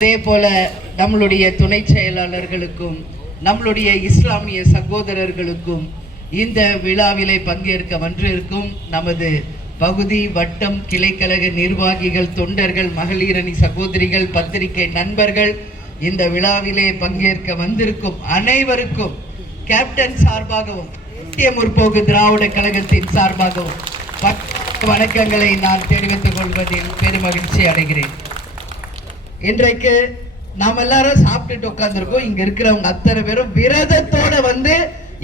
அதே போல நம்மளுடைய துணை செயலாளர்களுக்கும் நம்மளுடைய இஸ்லாமிய சகோதரர்களுக்கும் இந்த விழாவிலே பங்கேற்க வந்திருக்கும் நமது பகுதி வட்டம் கிளைக்கழக நிர்வாகிகள், தொண்டர்கள், மகளிரணி சகோதரிகள், பத்திரிகை நண்பர்கள், இந்த விழாவிலே பங்கேற்க வந்திருக்கும் அனைவருக்கும் கேப்டன் சார்பாகவும் இந்திய முற்போக்கு திராவிட கழகத்தின் சார்பாகவும் வணக்கங்களை நான் தெரிவித்துக் கொள்வதில் பெருமகிழ்ச்சி அடைகிறேன். இன்றைக்கு நாம் எல்லாரும் சாப்பிட்டுட்டு உட்கார்ந்துருக்கோம். இங்க இருக்கிறவங்க அத்தனை பேரும் விரதத்தோட வந்து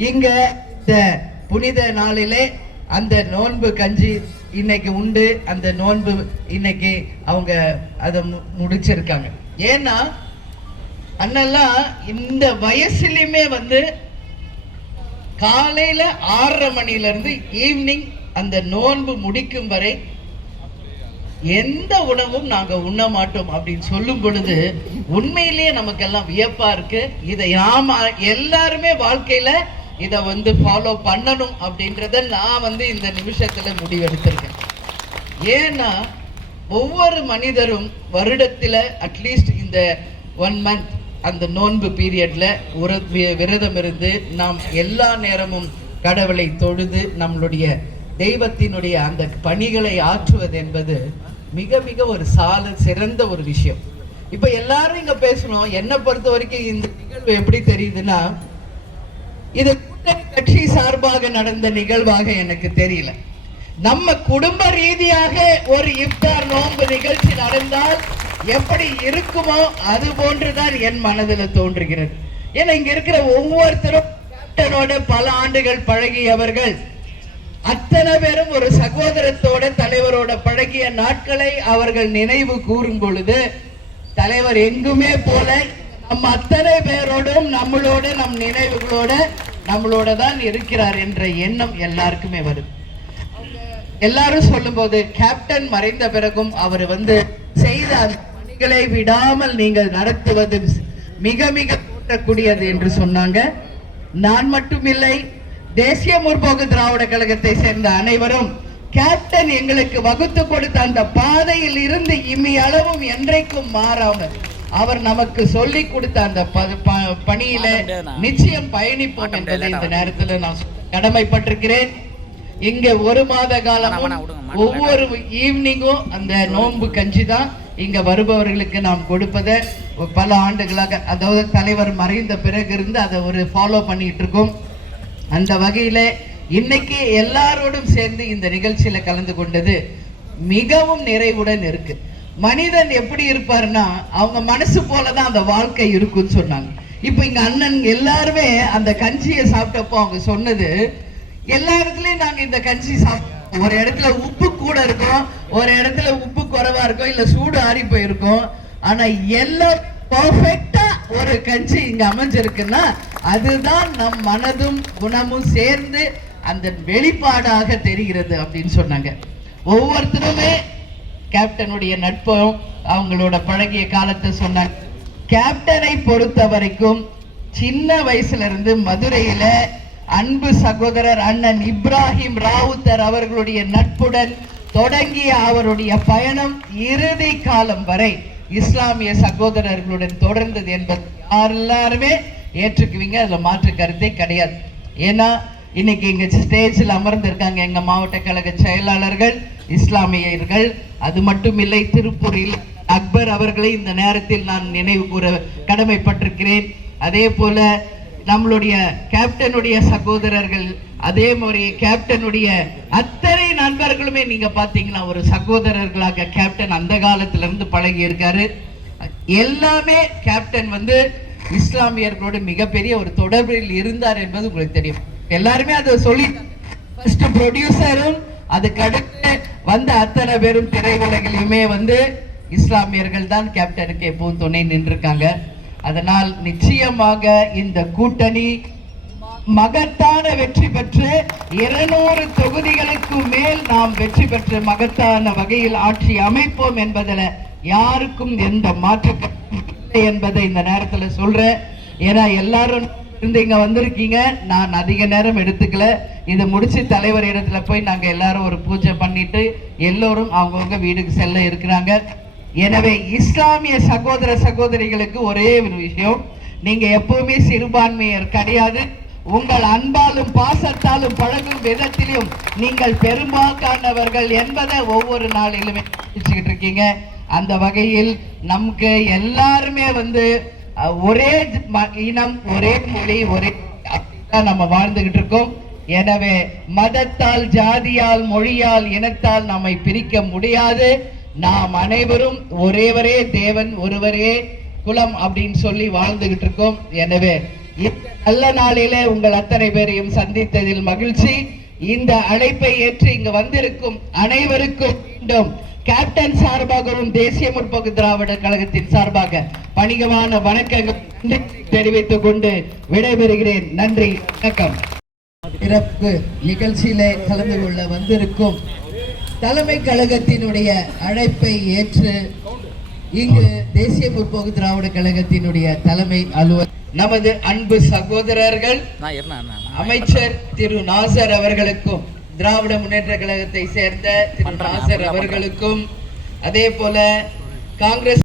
இங்க இந்த புனித நாளிலே அந்த நோன்பு கஞ்சி இன்னைக்கு உண்டு. அந்த நோன்பு இன்னைக்கு அவங்க அதை முடிச்சிருக்காங்க. ஏன்னா அண்ணெல்லாம் இந்த வயசுலயுமே வந்து காலையில 6:30 மணில இருந்து ஈவினிங் அந்த நோன்பு முடிக்கும் வரை எந்த உணவும் நாங்க உண்ண மாட்டோம் அப்படின்னு சொல்லும் பொழுது உண்மையிலேயே நமக்கெல்லாம் வியப்பா இருக்கு. இதை நாம எல்லாருமே வாழ்க்கையில இதை வந்து ஃபாலோ பண்ணணும் அப்படின்றத நான் வந்து இந்த நிமிஷத்துல முடிவெடுத்திருக்கேன். ஏன்னா ஒவ்வொரு மனிதரும் வருடத்துல அட்லீஸ்ட் இந்த 1 மந்த் அந்த நோன்பு பீரியட்ல விரதம் இருந்து நாம் எல்லா நேரமும் கடவுளை தொழுது நம்மளுடைய தெய்வத்தினுடைய அந்த பணிகளை ஆற்றுவது என்பது மிக மிக ஒரு சிறந்த ஒரு விஷயம். இப்ப எல்லாரும் இங்க பேசணும். என்னை பொறுத்த வரைக்கும் இந்த நிகழ்வு எப்படி தெரியுதுன்னா, இது கூட்டணி கட்சி சார்பாக நடந்த நிகழ்வாக எனக்கு தெரியல. நம்ம குடும்ப ரீதியாக ஒரு இஃப்தார் நோன்பு நிகழ்ச்சி நடந்தால் எப்படி இருக்குமோ அது போன்றுதான் என் மனதில் தோன்றுகிறது. ஏன்னா இங்க இருக்கிற ஒவ்வொருத்தரும் கேப்டனோட பல ஆண்டுகள் பழகியவர்கள், அத்தனை பேரும் ஒரு சகோதரத்தோட தலைவரோட பழகிய நாட்களை அவர்கள் நினைவு கூறும் பொழுது தலைவர் எங்குமே போல நம்ம அத்தனை பேரோடும் நம்மளோட நம் நினைவுகளோட நம்மளோட தான் இருக்கிறார் என்ற எண்ணம் எல்லாருக்குமே வருது. எல்லாரும் சொல்லும் போது கேப்டன் மறைந்த பிறகும் அவர் வந்து செய்த அந்த பணிகளை விடாமல் நீங்கள் நடத்துவது மிக மிக போற்றக்கூடியது என்று சொன்னாங்க. நான் மட்டுமில்லை, தேசிய முற்போக்கு திராவிட கழகத்தை சேர்ந்த அனைவரும் கேப்டன் எங்களுக்கு வகுத்து கொடுத்த அந்த பாதையில் இருந்து இம்மி அளவும் என்றைக்கும் மாறாமல் அவர் நமக்கு சொல்லி கொடுத்த அந்த பணியில நிச்சயம் பயணிப்போம் என்பதை இந்த நேரத்தில் நான் கடமைப்பட்டிருக்கிறேன். இங்க 1 மாத காலமும் ஒவ்வொரு ஈவினிங்கும் அந்த நோன்பு கஞ்சி தான் இங்க வருபவர்களுக்கு நாம் கொடுப்பதை பல ஆண்டுகளாக, அதாவது தலைவர் மறைந்த பிறகு இருந்து அதை ஒரு ஃபாலோ பண்ணிட்டு இருக்கோம். அந்த வகையில இன்னைக்கு எல்லாரோடும் சேர்ந்து இந்த நிகழ்ச்சியில கலந்து கொண்டது மிகவும் நிறைவுடன் இருக்கு. மனிதன் எப்படி இருப்பாருன்னா அவங்க மனசு போலதான் அந்த வாழ்க்கை இருக்குன்னு சொன்னாங்க. இப்ப இங்க அண்ணன் எல்லாருமே அந்த கஞ்சியை சாப்பிட்டப்போ அவங்க சொன்னது, எல்லா இடத்துலயும் நாங்க இந்த கஞ்சி சாப்பிட்டோம். ஒரு இடத்துல உப்பு கூட இருக்கும், ஒரு இடத்துல உப்பு குறைவா இருக்கும், இல்ல சூடு ஆறி போயிருக்கும். ஆனா எல்லாம் பர்ஃபெக்டா ஒரு கஞ்சி இங்க அமைஞ்சிருக்குன்னா அதுதான் நம் மனதும் குணமும் சேர்ந்து அந்த வெளிப்பாடாக தெரிகிறது அப்படின்னு சொன்னாங்க. ஒவ்வொருத்தருமே கேப்டனுடைய நட்பும் அவங்களோட பழகிய காலத்தை சொன்னாங்க. கேப்டனை பொறுத்த வரைக்கும் சின்ன வயசுல இருந்து மதுரையில அன்பு சகோதரர் அண்ணன் இப்ராஹிம் ராவுத்தர் அவர்களுடைய நட்புடன் தொடங்கிய அவருடைய பயணம் இறுதி காலம் வரை இஸ்லாமிய சகோதரர்களுடன் தொடர்ந்தது என்பது எல்லாருமே ஏற்றுக்குவீங்க. அதுல மாற்று கருத்தே கிடையாது. ஏன்னா இன்னைக்கு இங்க ஸ்டேஜில் அமர்ந்திருக்காங்க எங்க மாவட்ட கழக செயலாளர்கள் இஸ்லாமியர்கள். அது மட்டும் இல்லை, திருப்பூரில் அக்பர் அவர்களை இந்த நேரத்தில் நான் நினைவு கூற கடமைப்பட்டிருக்கிறேன். அதே போல நம்மளுடைய கேப்டனுடைய சகோதரர்கள், அதே மாதிரி கேப்டனுடைய அத்தனை நண்பர்களுமே நீங்க பாத்தீங்கன்னா ஒரு சகோதரர்களாக கேப்டன் அந்த காலத்துல இருந்து பழகி இருக்காரு. எல்லாமே கேப்டன் வந்து இஸ்லாமியர்களோடு மிகப்பெரிய ஒரு தொடர்பில் இருந்தார் என்பது உங்களுக்கு தெரியும். எல்லாருமே அதை சொல்லி ஃபர்ஸ்ட் ப்ரொடியூசரும் அதுக்கு அடுத்து வந்த அத்தனை பேரும் திரையுலகிலுமே வந்து இஸ்லாமியர்கள் தான் கேப்டனுக்கு எப்பவும் துணை நின்றுருக்காங்க. அதனால் நிச்சயமாக இந்த கூட்டணி மகத்தான வெற்றி பெற்று 200 தொகுதிகளுக்கு மேல் நாம் வெற்றி பெற்று மகத்தான வகையில் ஆட்சி அமைப்போம் என்பதில் யாருக்கும் எந்த மாற்று இல்லை என்பதை இந்த நேரத்தில் சொல்றேன். ஏன்னா எல்லாரும் இங்க வந்திருக்கீங்க, நான் அதிக நேரம் எடுத்துக்கல. இதை முடிச்சு தலைவர் இடத்துல போய் நாங்க எல்லாரும் ஒரு பூஜை பண்ணிட்டு எல்லோரும் அவங்கவுங்க வீடுக்கு செல்ல இருக்கிறாங்க. எனவே இஸ்லாமிய சகோதர சகோதரிகளுக்கு ஒரே ஒரு விஷயம், நீங்க எப்பவுமே சிறுபான்மையர் கிடையாது. உங்கள் அன்பாலும் பாசத்தாலும் பழகும் விதத்திலும் நீங்கள் பெரும்பாலானவர்கள் என்பதை ஒவ்வொரு நாளிலுமே வச்சுக்கிட்டு இருக்கீங்க. அந்த வகையில் நமக்கு எல்லாருமே ஒரே இனம், ஒரே மொழி, ஒரே நம்ம வாழ்ந்துகிட்டு இருக்கோம். எனவே மதத்தால், ஜாதியால், மொழியால், இனத்தால் நம்மை பிரிக்க முடியாது. நாம் அனைவரும் ஒரே தேவன், ஒருவரே குலம் அப்படின்னு சொல்லி வாழ்ந்துகிட்டு இருக்கோம். எனவே இந்த நல்ல நாளிலே உங்கள் அத்தனை பேரையும் சந்தித்ததில் மகிழ்ச்சி. இந்த அழைப்பை ஏற்று இங்கு வந்திருக்கும் அனைவருக்கும் மீண்டும் கேப்டன் சார்பாகவும் தேசிய முற்போக்கு திராவிட கழகத்தின் சார்பாக பணிகமான வணக்கங்கள் தெரிவித்துக் கொண்டு விடைபெறுகிறேன். நன்றி, வணக்கம். சிறப்பு நிகழ்ச்சியிலே கலந்து கொள்ள வந்திருக்கும் தலைமை கழகத்தினுடைய அழைப்பை ஏற்று இங்கு தேசிய முற்போக்கு திராவிட கழகத்தினுடைய தலைமை அலுவலர் நமது அன்பு சகோதரர்கள் அமைச்சர் திரு நாசர் அவர்களுக்கும், திராவிட முன்னேற்ற கழகத்தை சேர்ந்த திரு நாசர் அவர்களுக்கும், அதே போல காங்கிரஸ்